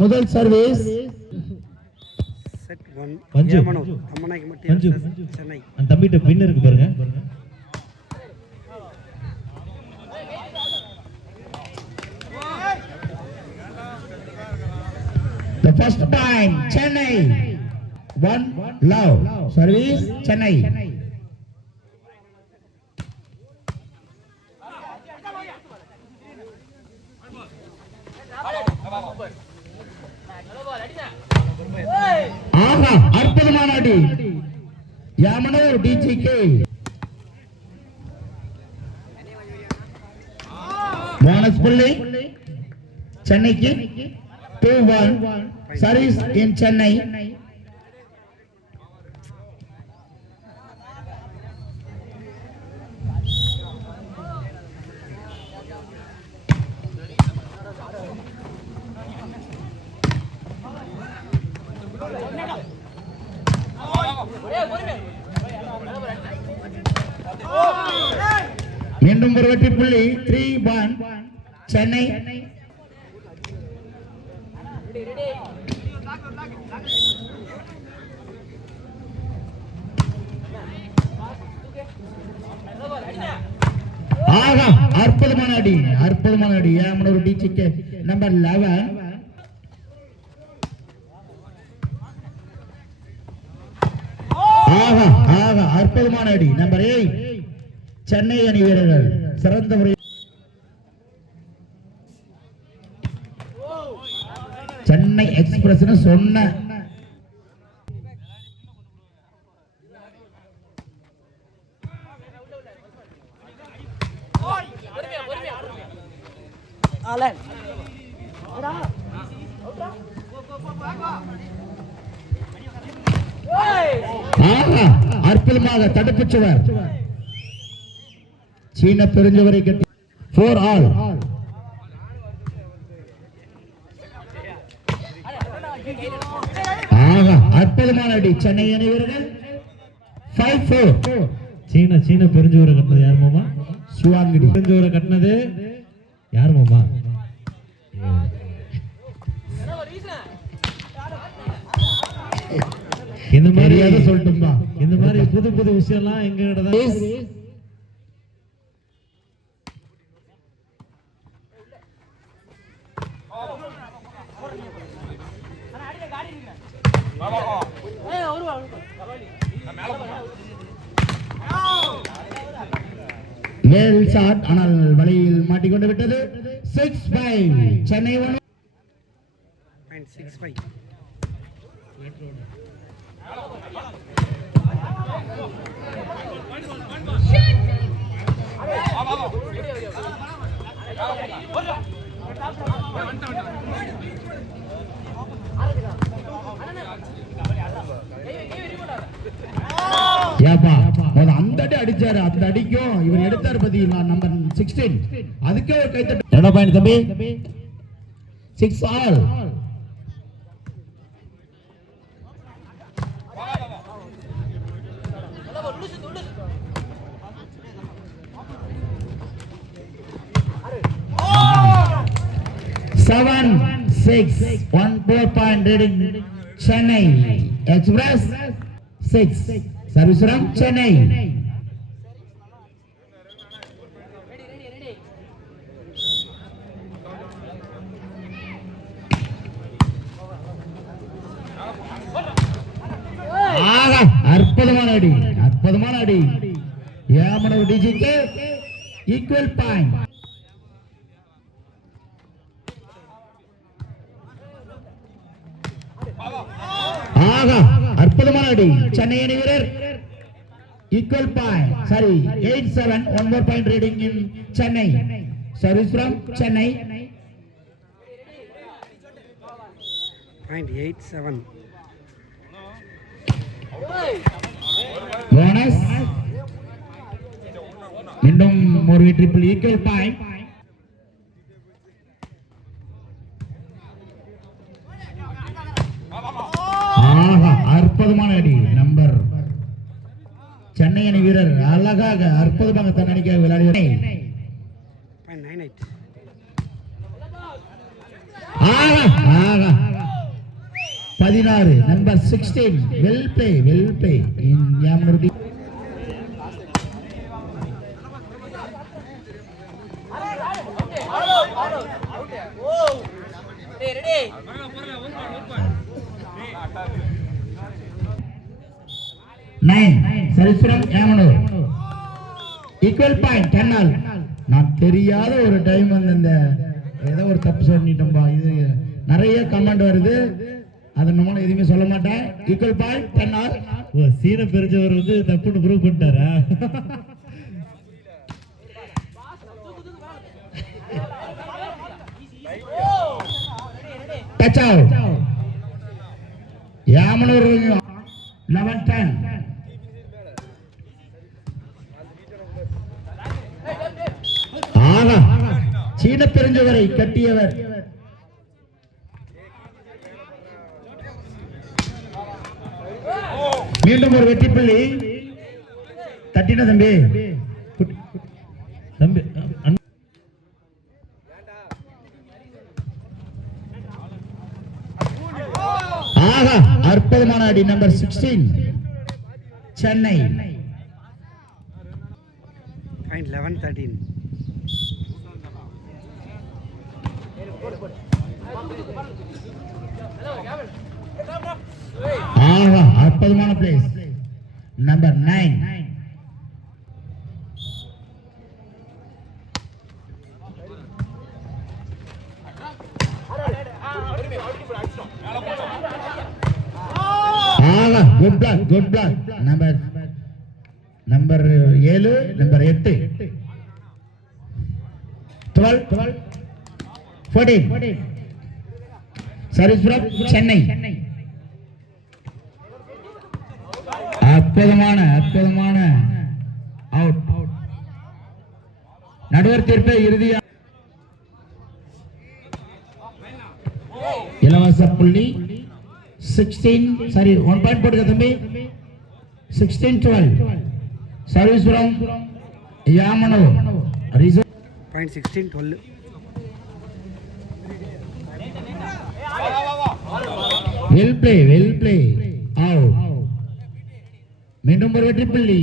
முதல் service set 1 மஞ்சு அம்மனாய்க்கு மட்டும் சென்னை. அந்த தம்பிட்ட பின் இருக்கு பாருங்க. The first point Chennai 1 love service Chennai. ஆஹா அற்புதமான அடி யாமனூர் டிஜிகே. போனஸ் புள்ளி சென்னைக்கு 2-1 சர்வீஸ் இன் சென்னை. மீண்டும் ஒரு வெற்றி புள்ளி 3-1 சென்னை. ஆகா அற்புதமான அடி யாமனூர் டிஜிகே நம்பர் 11. ஆகா ஆகா அற்புதமான அடி நம்பர் 8 சென்னை அணி வீரர்கள் சிறந்த முறை. சென்னை எக்ஸ்பிரஸ் சொன்ன அற்புதமாக தடுப்பு சுவர் சீன பெருஞ்சவரை கட்டி 4 ஆல். ஆகா அற்புதமான அடி சென்னை அணி வீரர்கள் 5-4. சீன பெருஞ்சவரை கட்டினது யார் மாமா? சிவாங்கிடி. பெருஞ்சவரை கட்டினது யார் மாமா? இந்த மாதிரி சொல்லட்டும்பா, இந்த மாதிரி புது விஷயம்லாம் எங்ககிட்ட தான். மேல் ஷாட் ஆனால் வலையில் மாட்டிக்கொண்டு விட்டது. 6-5 சென்னை 1.65. அந்த அடி அடிச்சாரு, அந்த அடிக்கும் இவர் எடுத்தார் பாத்தீங்களா நம்பர் 16, அதுக்கே ஒரு கைத்தட்டு. என்ன பாயிண்ட் தம்பி? 6 all. Seven, 6, 1-4 point reading Chennai Express 6 service from Chennai. ஆகா அற்புதமான அடி யாமனூர் டிஜிகே equal point. ஆகா அற்புதமான அடி சென்னை அணி வீரர் equal point. Sorry 8-7 one more point reading in Chennai. Service from Chennai. 0.87. Bonus. மீண்டும் ஒரு ட்ரிபிள் equal point. அற்புதமான அடி நம்பர் சென்னை அணி வீரர் அழகாக அற்புதமாக தன் அணிக்காக விளையாடி. ஆகா 16 நம்பர் 16 வெல் பிளே இன் யாமுருதி nine Sarisuram Yamanur equal point 10 all நான் தெரியாத ஒரு டைம் வந்து இந்த ஏதோ ஒரு தப்பு சொல்லிட்டோம்பா இது நிறைய கமெண்ட் வருது அதை நம்மளால எதுவுமே சொல்ல மாட்டேன் ஈக்குவல் பாயிண்ட் 10 ஆல் ஓ சீன பெருஞ்சவர் வந்து தப்புன்னு ப்ரூவ் பண்ணிட்டாரா டச் அவுட் யாமனூர் 11-10 ஆகா சீன பெருஞ்சவரை கட்டியவர் மீண்டும் ஒரு வெற்றி புள்ளி தட்டின தம்பி தம்பி ஆகா அற்புதமான அடி நம்பர் 16 சென்னை Point 11-13. ஆஹா அற்புதமான பிளேஸ் நம்பர் 9 ஆஹா good block number 7 number 8 12 14 service from Chennai அற்புதமான அவுட் நடுவர் தீர்ப்பு இறுதியா இலவச புள்ளி 16 சரி 1 பாயிண்ட் போடுங்க தம்பி 16-12 service from Yamanur Point 16-12. Well play out மீண்டும் ஒரு வெற்றி புள்ளி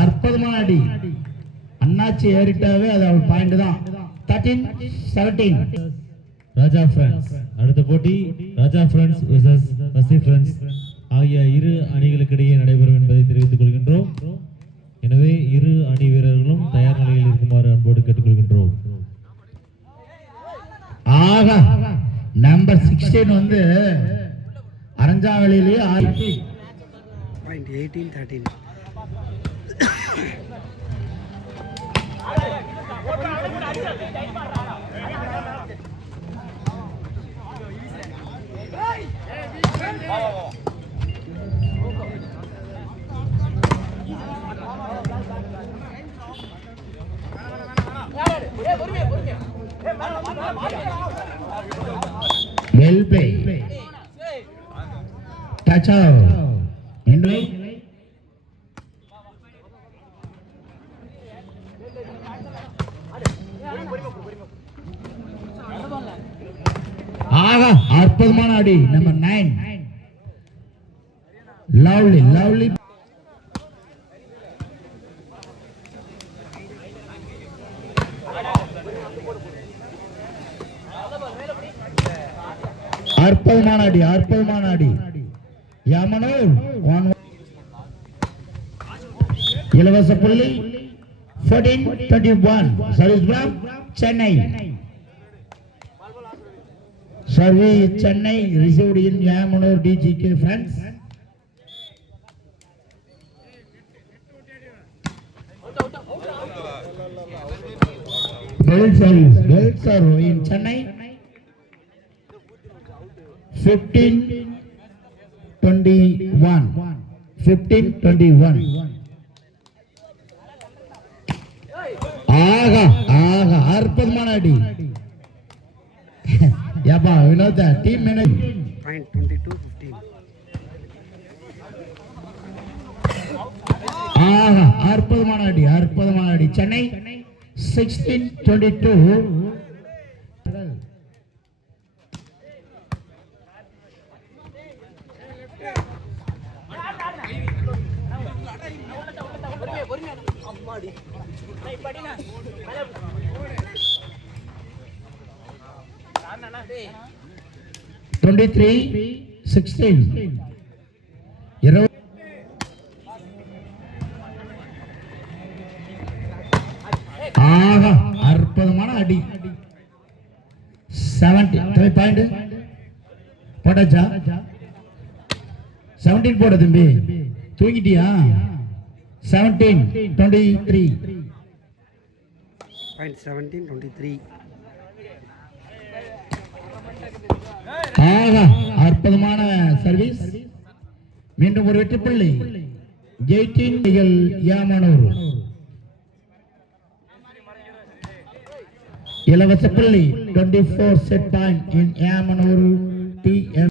அற்புதமான அடி அண்ணாச்சி ஏறிட்டாவே அது அவள் பாயிண்ட் தான் 13-17 ராஜா ஃப்ரெண்ட்ஸ் அடுத்த போட்டி ராஜா ஃப்ரெண்ட்ஸ் vs வசி ஃப்ரெண்ட்ஸ் ஆகிய இரு அணிகளுக்கிடையே நடைபெறும் என்பதை தெரிவித்துக் கொள்கின்றோம். எனவே இரு அணி வீரர்களும் தயார் நிலையில் இருக்குமாறு அன்போடு கேட்டுக்கொள்கின்றோம். ஆகா நம்பர் 16 வந்து அரஞ்சாவளியிலேயே Point 18-13. well played touch out into ஆகா அற்புதமான அடி நம்பர் 9 லவ்லி அற்புதமான அடி யாமனூர் இலவச புள்ளி 14-21 service from Chennai service Chennai received in Yamanur DGK friends well serve in Chennai 15-21 ஆகா அற்புதமான அடி யாப்பா வினோதா டீம் மேனேஜர் Point 22-15. ஆஹா, அற்புதமான அடி சென்னை 16-22. Twenty-three, 16. ஆஹா, அற்புதமான அடி 70. 3 பாயிண்ட் போட்டாச்சா? 17 போட தம்பி, தூங்கிட்டியா? 17-23. Point 17-23. ஆஹா, அற்புதமான சர்வீஸ். மீண்டும் ஒரு வெற்றி புள்ளி 18 ஏமனூர். இலவச புள்ளி 24 set point in Emanur TM.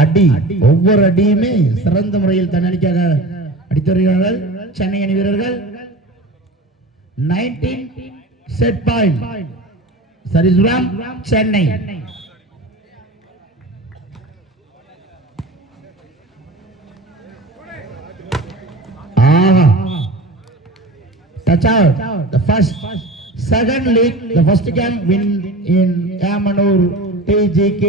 அடி, ஒவ்வொரு அடியுமே சிறந்த முறையில் தன்னடிக்காக அடித்து வருகிறார்கள் சென்னை அணி வீரர்கள். 19 set point Sarisuram Chennai. Touch out. The second league, the first game win in Yamanur TGK.